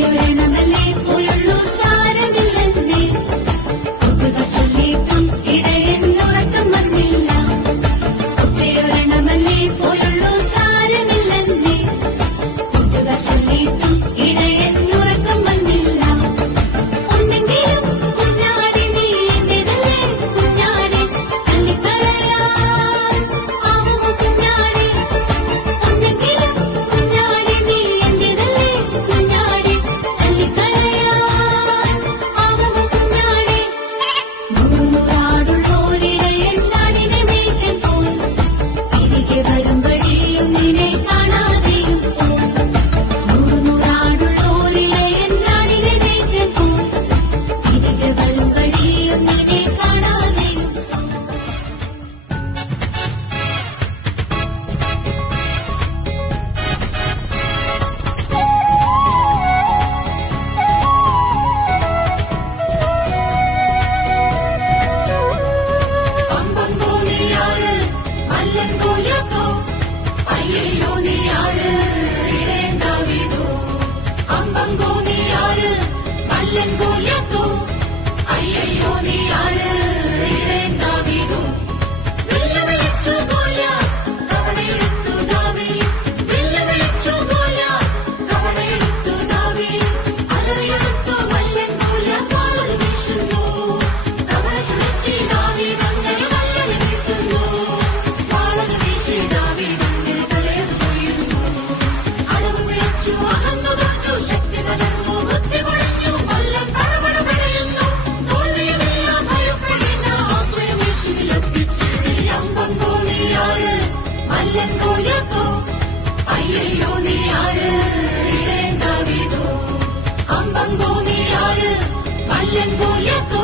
ഒറ്റയൊരെണ്ണമല്ലേ പോയുള്ളൂ സാരമില്ലെന്നേ കൂട്ടുകാർ ചൊല്ലിയിട്ടും ഇടയെന്നുറക്കം വന്നില്ല ഒറ്റയൊരെണ്ണമല്ലേ പോയുള്ളൂ സാരമില്ലെന്നേ കൂട്ടുകാർ ചൊല്ലിയിട്ടും ഇടയെന്നുറക്കം വന്നില്ല ഒന്നെങ്കിലും കുഞ്ഞാടി നീ എന്റേതല്ലേ കുഞ്ഞാടി തള്ളിക്കളയാൻ ആവുമോ കുഞ്ഞാടി ഒന്നെങ്കിലും കുഞ്ഞാടി നീ എന്റേതല്ലേ കുഞ്ഞാടി തള്ളിക്കളയാൻ ആവുമോ കുഞ്ഞാടി നൂറാടുള്ളോരിടയൻ നാടിനെ മേയ്ക്കാൻ പോയി തിരികെ വരും വഴിയും നിന്നെ കാണാതെയും പോയി നൂറാടുള്ളോരിടയൻ നാടിനെ മേയ്ക്കാൻ പോയി തിരികെ വരും വഴിയും നിന്നെ കാണാതെയും അമ്പമ്പോ നീയാര് മല്ലൻ കോലപ്പോ അയ്യയ്യോ നീയാര് ഇടയൻ ദാവീദോ അമ്പമ്പോ നീയാര് മല്ലൻ കോലപ്പോ അയ്യയ്യോ നീയാര് ഇടയൻ ദാവീദോ വെല്ലുവിളിച്ചു ഗോലിയാത്ത് കവണയെടുത്തു ദാവീദ് വെല്ലുവിളിച്ചു ഗോലിയാത്ത് കവണയെടുത്തു ദാവീദ് അലറിയെടുത്തു മല്ലൻ ഗോലിയാത്ത് വാള് വീശുന്നു കവണ ചുഴറ്റി ദാവീദ് അങ്ങനെ മല്ലനെ വീഴ്ത്തുന്നു വാള് വീശി ദാവീദ് അങ്ങനെ തലയത് കൊയ്യുന്നു അടവ് പിഴച്ചു അഹന്നു തൊട്ടു ശക്തി പകർന്നു ബുദ്ധി കുഴഞ്ഞു മല്ലൻ പടപട പടയുന്നു തോൽവിയുമെല്ലാം ഭയപ്പെടേണ്ട ആശ്രയം യേശുവിൽ അർപ്പിച്ചിടി അമ്പമ്പോ നീയാര് മല്ലൻ ഗോലിയാത്തോ അയ്യയ്യോ നീയാര് ഇടയൻ ദാവീദോ അമ്പമ്പോ നീയാര് മല്ലൻ ഗോലിയാത്തോ